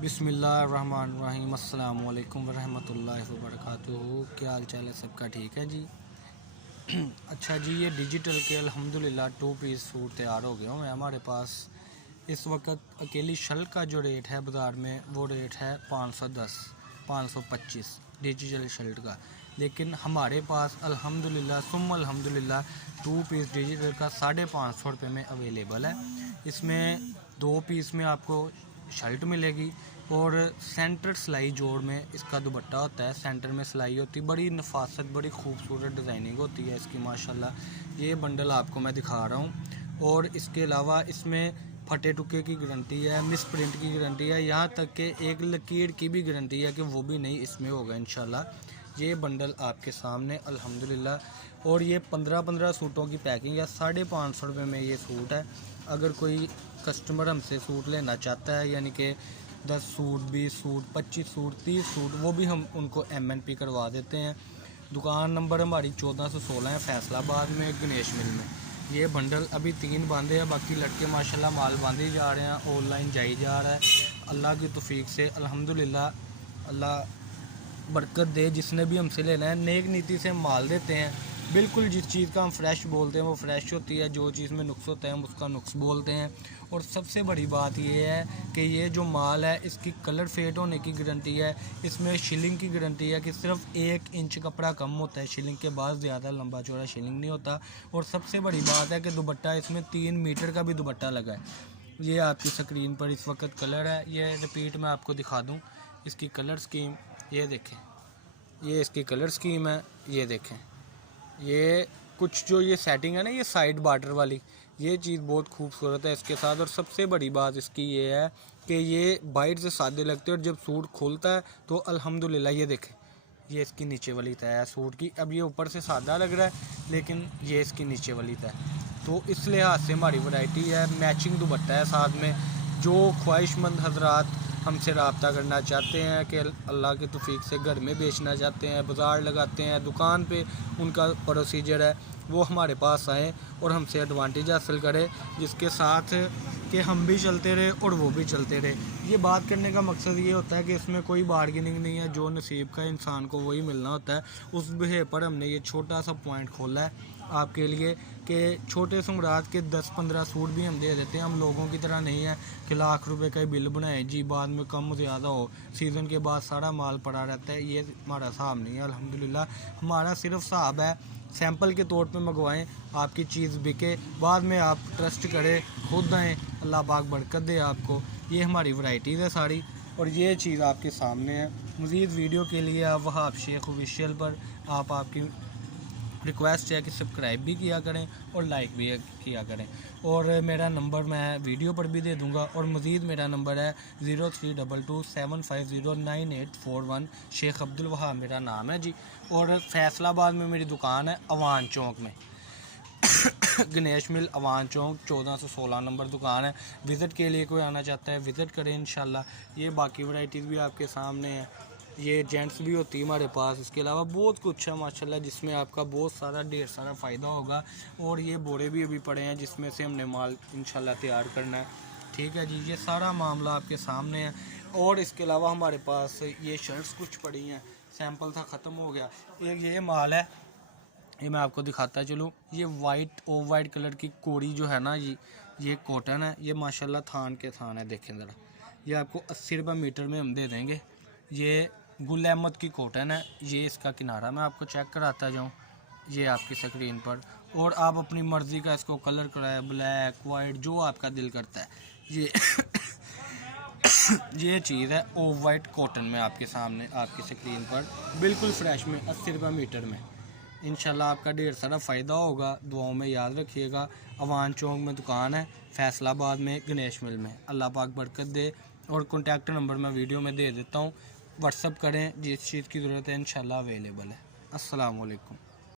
बिस्मिल्लाहिर्रहमानिर्रहीम। अस्सलाम वालेकुम वरहमतुल्लाहि वबरकातुहू। क्या हाल चाल है सबका? ठीक है जी। अच्छा जी, ये डिजिटल के अल्हम्दुलिल्लाह 2 पीस सूट तैयार हो गया है हमारे पास। इस वक्त अकेली शल का जो रेट है बाज़ार में वो रेट है 510 525 डिजिटल शर्ट का। लेकिन हमारे पास अल्हम्दुलिल्लाह सुम्मा अल्हम्दुलिल्लाह 2 पीस डिजिटल का 550 रुपये में अवेलेबल है। इसमें 2 पीस में आपको शर्ट मिलेगी और सेंटर सिलाई जोड़ में इसका दुपट्टा होता है। सेंटर में सिलाई होती है, बड़ी नफासत बड़ी खूबसूरत डिज़ाइनिंग होती है इसकी माशाल्लाह। ये बंडल आपको मैं दिखा रहा हूँ। और इसके अलावा इसमें फटे टुके की गारंटी है, मिस प्रिंट की गारंटी है, यहाँ तक कि एक लकीर की भी गारंटी है कि वो भी नहीं इसमें होगा इंशाल्लाह। ये बंडल आपके सामने अल्हम्दुलिल्लाह। और ये 15-15 सूटों की पैकिंग है। 550 रुपये में ये सूट है। अगर कोई कस्टमर हमसे सूट लेना चाहता है, यानी कि 10 सूट 20 सूट 25 सूट 30 सूट, वो भी हम उनको MNP करवा देते हैं। दुकान नंबर हमारी 1416 है, फैसलाबाद में, गणेश मिल में। ये बंडल अभी 3 बांधे हैं, बाकी लड़के माशाल्लाह माल बांधे जा रहे हैं, ऑनलाइन जाई जा रहा है। अल्लाह की तौफीक से अल्हम्दुलिल्लाह। अल्लाह बरकत दे। जिसने भी हमसे लेना है नेक नीति से माल देते हैं। बिल्कुल जिस चीज़ का हम फ्रेश बोलते हैं वो फ्रेश होती है, जो चीज़ में नुक्स होता है हम उसका नुक्स बोलते हैं। और सबसे बड़ी बात ये है कि ये जो माल है इसकी कलर फेड होने की गारंटी है। इसमें शिलिंग की गारंटी है कि सिर्फ 1 इंच कपड़ा कम होता है शिलिंग के बाद, ज़्यादा लंबा चौड़ा शिलिंग नहीं होता। और सबसे बड़ी बात है कि दुपट्टा इसमें 3 मीटर का भी दुपट्टा लगा है। ये आपकी स्क्रीन पर इस वक्त कलर है, ये रिपीट मैं आपको दिखा दूँ इसकी कलर स्कीम। ये देखें, ये इसकी कलर स्कीम है। ये देखें, ये कुछ जो ये सेटिंग है ना, ये साइड बॉर्डर वाली, ये चीज़ बहुत खूबसूरत है इसके साथ। और सबसे बड़ी बात इसकी ये है कि ये बाइट से सादे लगते हैं और जब सूट खुलता है तो अल्हम्दुलिल्लाह। ये देखें, ये इसकी नीचे वाली तय है सूट की। अब ये ऊपर से सादा लग रहा है लेकिन ये इसकी नीचे वाली तय, तो इस लिहाज से हमारी वैरायटी है। मैचिंग दुपट्टा है साथ में। जो ख्वाहिशमंद हजरात हमसे रब्ता करना चाहते हैं कि अल्लाह के तौफीक से घर में बेचना चाहते हैं, बाज़ार लगाते हैं, दुकान पे उनका प्रोसीजर है, वो हमारे पास आएँ और हमसे एडवांटेज हासिल करें, जिसके साथ कि हम भी चलते रहे और वो भी चलते रहे। ये बात करने का मकसद ये होता है कि इसमें कोई बार्गेनिंग नहीं है, जो नसीब का इंसान को वही मिलना होता है। उस बिहे पर हमने ये छोटा सा पॉइंट खोला है आपके लिए कि छोटे सुमरात के 10-15 सूट भी हम दे देते हैं। हम लोगों की तरह नहीं है कि लाख रुपए का बिल बनाए जी, बाद में कम ज़्यादा हो, सीज़न के बाद सारा माल पड़ा रहता है। ये हमारा हिसाब नहीं है अल्हम्दुलिल्लाह। हमारा सिर्फ हिसाब है सैंपल के तौर पे मंगवाएं, आपकी चीज़ बिके, बाद में आप ट्रस्ट करें, खुद आएँ, अल्लाह पाक बरकत दे आपको। ये हमारी वैराइटीज़ है सारी और ये चीज़ आपके सामने है। मज़ीद वीडियो के लिए आप वहाब शेख ऑफिशियल पर आपकी रिक्वेस्ट है कि सब्सक्राइब भी किया करें और लाइक भी किया करें। और मेरा नंबर मैं वीडियो पर भी दे दूंगा। और मज़ीद मेरा नंबर है 0322750941। शेख अब्दुल वहाब मेरा नाम है जी। और फैसलाबाद में मेरी दुकान है, अवान चौक में, गणेश मिल अवान चौक 1416 नंबर दुकान है। विज़िट के लिए कोई आना चाहता है विज़िट करें इंशाल्लाह। ये बाकी वैराइटीज़ भी आपके सामने है। ये जेंट्स भी होती है हमारे पास। इसके अलावा बहुत कुछ है माशाल्लाह, जिसमें आपका बहुत सारा ढेर सारा फ़ायदा होगा। और ये बोरे भी अभी पड़े हैं जिसमें से हमने माल इंशाल्लाह तैयार करना है। ठीक है जी, ये सारा मामला आपके सामने है। और इसके अलावा हमारे पास ये शर्ट्स कुछ पड़ी हैं, सैंपल था ख़त्म हो गया। एक ये माल है, ये मैं आपको दिखाता चलूँ। ये वाइट ऑफ वाइट कलर की कोड़ी जो है ना, ये कॉटन है। ये माशाल्लाह थान के थान है, देखें ज़रा। ये आपको 80 रुपये मीटर में हम दे देंगे। ये गुल अहमद की कॉटन है। ये इसका किनारा मैं आपको चेक कराता जाऊँ, ये आपकी स्क्रीन पर। और आप अपनी मर्ज़ी का इसको कलर कराएं, ब्लैक वाइट जो आपका दिल करता है। ये ये चीज़ है ऑफ वाइट कॉटन में आपके सामने आपकी स्क्रीन पर, बिल्कुल फ्रेश में 80 रुपये मीटर में। इंशाल्लाह आपका ढेर सारा फ़ायदा होगा। दुआओं में याद रखिएगा। अवान चौक में दुकान है, फैसलाबाद में, गणेश मिल में। अल्लाह पाक बरकत दे। और कॉन्टैक्ट नंबर मैं वीडियो में दे देता हूँ, व्हाट्सअप करें, जिस चीज़ की ज़रूरत है इंशाल्लाह अवेलेबल है। अस्सलाम वालेकुम।